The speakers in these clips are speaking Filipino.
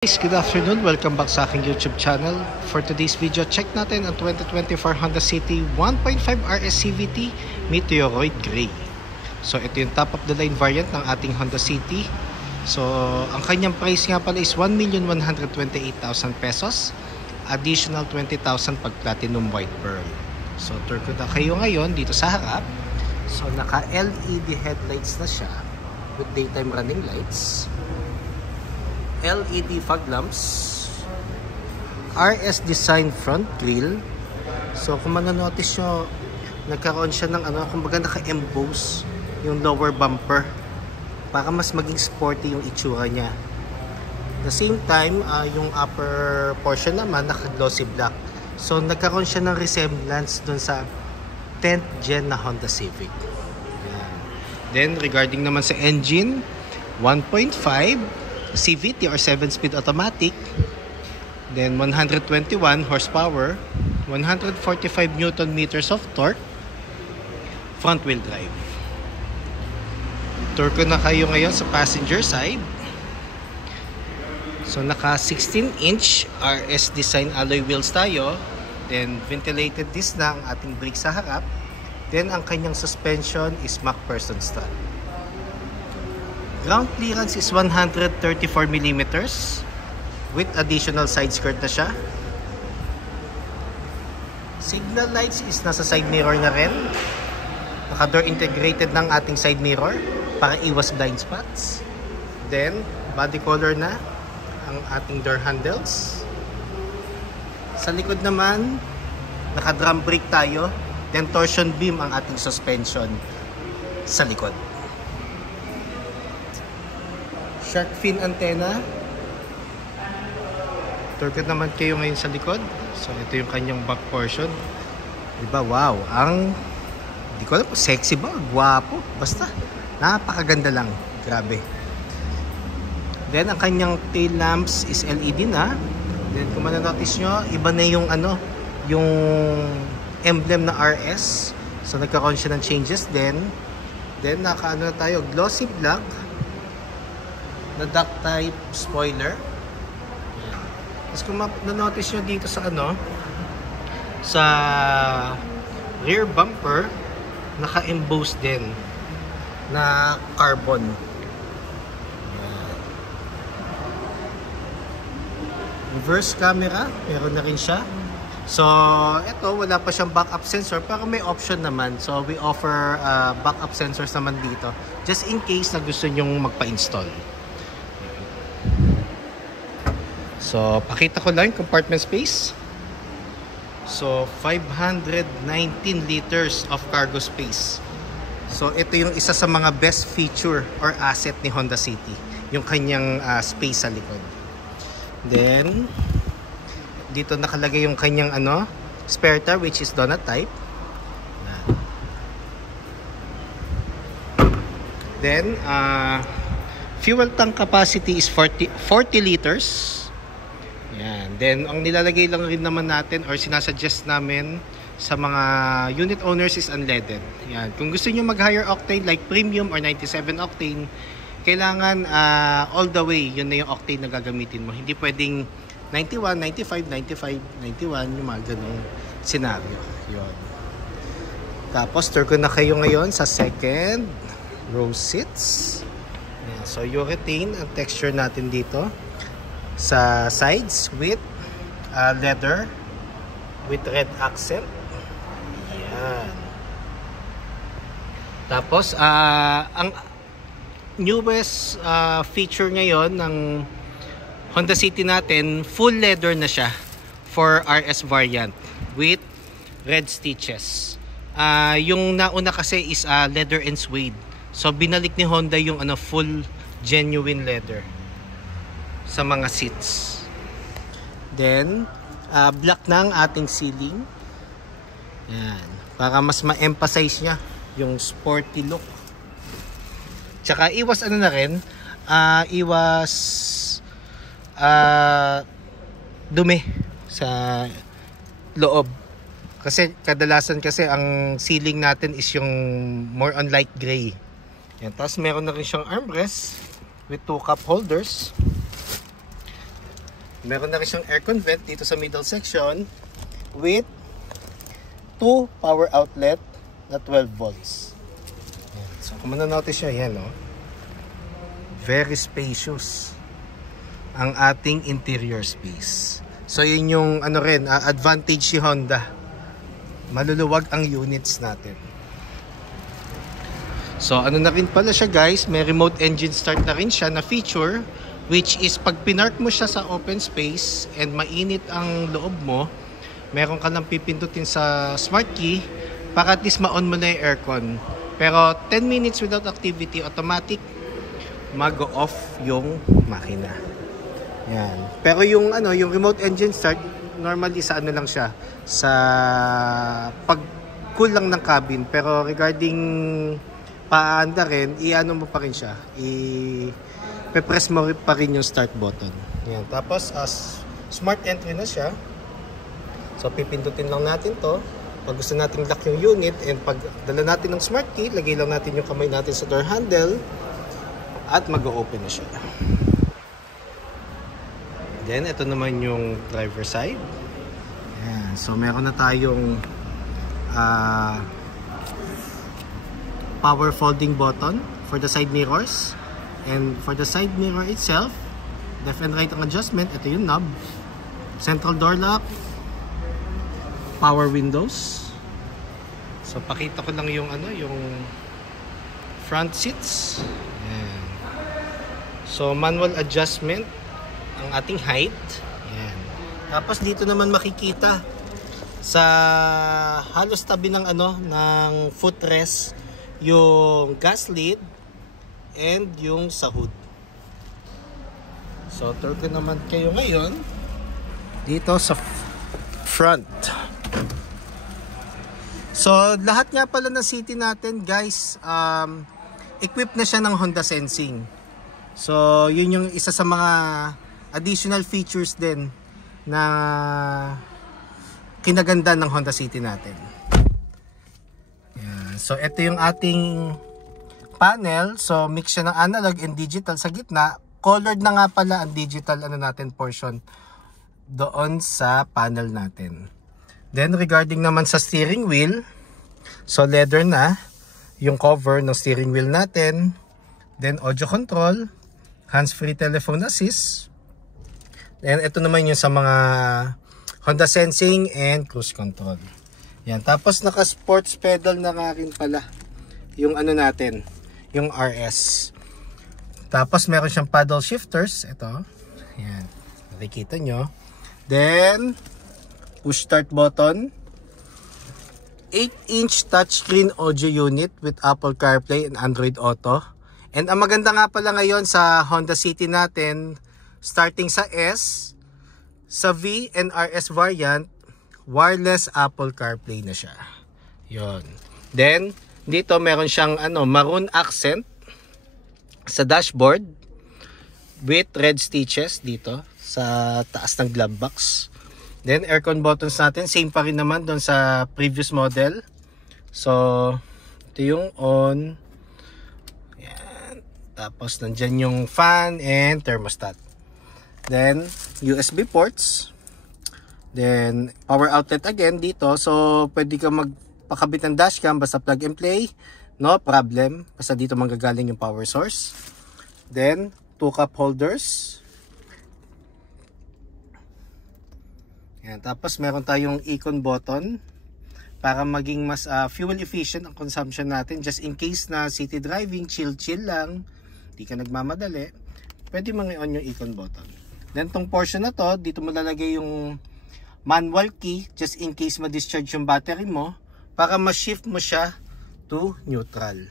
Guys, good afternoon. Welcome back sa aking YouTube channel. For today's video, check natin ang 2024 Honda City 1.5 RS CVT Meteoroid Gray. So ito yung top of the line variant ng ating Honda City. So ang kanyang price nga pala is 1,128,000 pesos. Additional 20,000 pag platinum white pearl. So tour ko na kayo ngayon dito sa harap. So naka LED headlights na siya with daytime running lights, LED fog lamps, RS design front grille. So kung manonotice nyo, nagkaroon siya ng kumbaga naka-emboss yung lower bumper para mas maging sporty yung itsura niya. The same time, yung upper portion naman naka-glossy black. So nagkaroon siya ng resemblance dun sa 10th gen na Honda Civic. Ayan. Then regarding naman sa engine, 1.5 CVT or 7-speed automatic, then 121 horsepower, 145 Newton meters of torque, front wheel drive. Tour ko na kayo ngayon sa passenger side. So naka 16-inch RS design alloy wheels tayo, then ventilated disc na ang ating brake sa harap, then ang kanyang suspension is MacPherson strut. Ground clearance is 134mm with additional side skirt na siya. Signal lights is nasa side mirror na rin. Naka-door integrated ng ating side mirror para iwas blind spots. Then, body color na ang ating door handles. Sa likod naman, naka-drum brake tayo. Then, torsion beam ang ating suspension sa likod. Shark fin antenna. Tour ko naman kayo ngayon sa likod. So ito yung kanyang back portion. Diba? Wow, di ko alam, sexy ba? Gwapo. Basta napakaganda lang. Grabe. Then ang kanyang tail lamps is LED na. Then kung manonotice nyo, iba na yung yung emblem na RS. So nagkaroon siya ng changes din. Then naka tayo, glossy black na duck type spoiler. Tapos kung na-notice nyo dito sa sa rear bumper, naka-emboss din na carbon. Reverse camera, meron na rin siya. So ito, wala pa siyang backup sensor pero may option naman. So we offer backup sensors naman dito just in case na gusto nyong magpa-install. So, pakita ko lang yung compartment space. So, 519 liters of cargo space. So, ito yung isa sa mga best feature or asset ni Honda City. Yung kanyang space sa likod. Then, dito nakalagay yung kanyang spare tire which is donut type. Then, fuel tank capacity is 40 liters. Yan. Then, ang nilalagay lang rin naman natin or sinasuggest namin sa mga unit owners is unleaded. Yan. Kung gusto nyo mag-higher octane like premium or 97 octane, kailangan all the way, yun na yung octane na gagamitin mo. Hindi pwedeng 91, 95, 95, 91, yung mga ganong scenario. Yun. Tapos, tour ko na kayo ngayon sa second row seats. Yan. So, urethane ang texture natin dito sa sides with leather with red accent. Yan. Tapos ang newest feature ngayon ng Honda City natin, full leather na siya for RS variant with red stitches. Yung nauna kasi is leather and suede. So binalik ni Honda yung full genuine leather sa mga seats. Then, black na ang ating ceiling. Yan. Para mas ma-emphasize niya yung sporty look. Tsaka iwas na rin, iwas dumi sa loob. Kasi kadalasan kasi ang ceiling natin is yung more on light gray. Yan. Tapos meron na rin siyang armrest with 2 cup holders. Meron na rin siyang aircon vent dito sa middle section with 2 power outlet na 12 volts. Yan. So kung mananotice siya, yan o. Very spacious ang ating interior space. So yun yung ano rin, advantage si Honda. Maluluwag ang units natin. So ano na rin pala siya guys, may remote engine start na rin siya na feature, which is pag pinark mo siya sa open space and mainit ang loob mo, meron ka lang pipindutin sa smart key para at least ma-on mo na yung aircon. Pero 10 minutes without activity, automatic mag-off yung makina. Yan. Pero yung ano, yung remote engine start, normally sa ano lang siya, sa pag-cool lang ng cabin. Pero regarding paanda rin, i-ano mo pa rin siya. I-press mo pa rin yung start button. Yan. Tapos, smart entry na siya. So, pipindutin lang natin to. Pag gusto natin lock yung unit, and pag dala natin ng smart key, lagay lang natin yung kamay natin sa door handle, at mag-open na siya. Then, ito naman yung driver side. Ayan. So, meron na tayong power folding button for the side mirrors. And for the side mirror itself, left and right ang adjustment. Ito yung knob. Central door lock. Power windows. So, pakita ko lang yung ano, yung front seats. Ayan. So, manual adjustment ang ating height. Ayan. Tapos dito naman makikita sa halos tabi ng ano ng footrest yung gas lid and yung sa hood. So tour ko naman kayo ngayon dito sa front. So lahat nga pala ng City natin guys, equipped na siya ng Honda Sensing. So yun yung isa sa mga additional features din na kinaganda ng Honda City natin. Yan. So ito yung ating panel. So mix siya ng analog and digital sa gitna. Colored na nga pala ang digital ano natin portion doon sa panel natin. Then regarding naman sa steering wheel, so leather na yung cover ng steering wheel natin. Then audio control, hands-free telephone assist. And ito naman yung sa mga Honda Sensing and cruise control. Yan. Tapos naka sports pedal na nga rin pala yung ano natin, yung RS. Tapos meron siyang paddle shifters. Ito. Yan. Nakikita nyo. Then push start button. 8-inch touchscreen audio unit with Apple CarPlay and Android Auto. And ang maganda nga pala ngayon sa Honda City natin, starting sa S, sa V and RS variant, wireless Apple CarPlay na siya. Yon. Then, dito meron siyang ano, maroon accent sa dashboard with red stitches dito sa taas ng glove box. Then, aircon buttons natin, same pa rin naman doon sa previous model. So, ito yung on. Yan. Tapos, nandyan yung fan and thermostat. Then, USB ports. Then, power outlet again dito. So, pwede ka magpakabit ng dashcam basta plug and play. No problem. Basta dito manggagaling yung power source. Then, 2 cup holders. Yan. Tapos, meron tayong icon button para maging mas fuel efficient ang consumption natin. Just in case na city driving, chill lang, di ka nagmamadali, pwede mang-on yung icon button. Then tong portion na to, dito mo lalagay yung manual key just in case ma-discharge yung battery mo para ma-shift mo siya to neutral.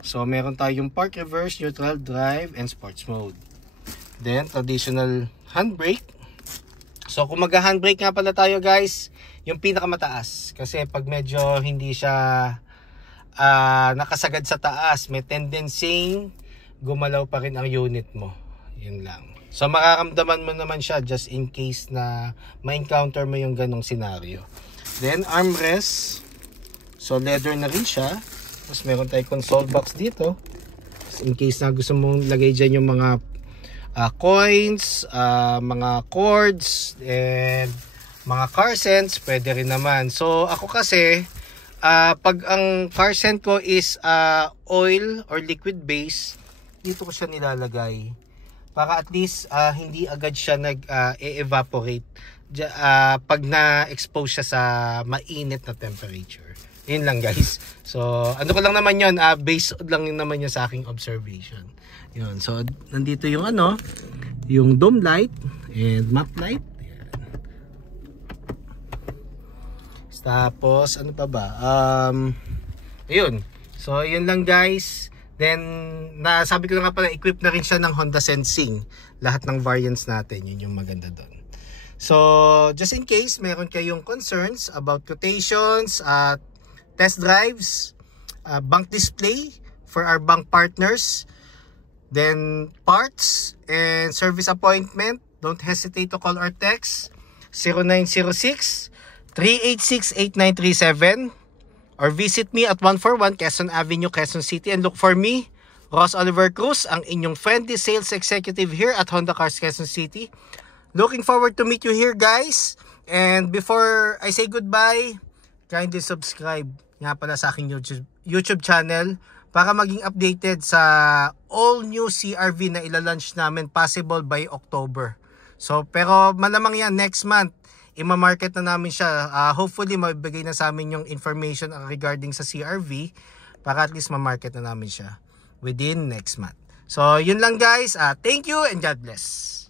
So meron tayong park, reverse, neutral, drive, and sports mode. Then traditional handbrake. So kung mag-handbrake nga pala tayo guys, yung pinakamataas. Kasi pag medyo hindi siya nakasagad sa taas, may tendency gumalaw pa rin ang unit mo. Yun lang. So makaramdaman mo naman siya just in case na ma-encounter mo yung ganong scenario. Then armrest. So leather na rin siya. Tapos meron tayong console box dito. Just in case na gusto mong lagay dyan yung mga coins, mga cords, and mga car scents, pwede rin naman. So ako kasi, pag ang car scent ko is oil or liquid base, dito ko siya nilalagay. Para at least hindi agad siya nag-evaporate pag na-expose siya sa mainit na temperature. Yun lang guys. So ano ko lang naman yun, based lang yun naman yun sa aking observation. Yun. So nandito yung yung dome light and map light. Ayan. Tapos ano pa ba? Ayun. So yun lang guys. Then nasabi ko na nga pala, equipped na rin siya ng Honda Sensing. Lahat ng variants natin, yun yung maganda doon. So just in case meron kayong concerns about quotations at test drives, bank display for our bank partners, then parts and service appointment, don't hesitate to call or text 0906-386-8937 or visit me at 141 Quezon Avenue, Quezon City, and look for me, Ross Oliver Cruz, ang inyong friendly sales executive here at Honda Cars Quezon City. Looking forward to meet you here guys. And before I say goodbye, kindly subscribe nga pala sa aking YouTube channel para maging updated sa all new CR-V na ilalunch namin, possible by October. So pero malamang yan next month i-market na namin siya. Hopefully mabibigay na sa amin yung information regarding sa CR-V para at least ma-market na namin siya within next month. So yun lang guys. Thank you and God bless.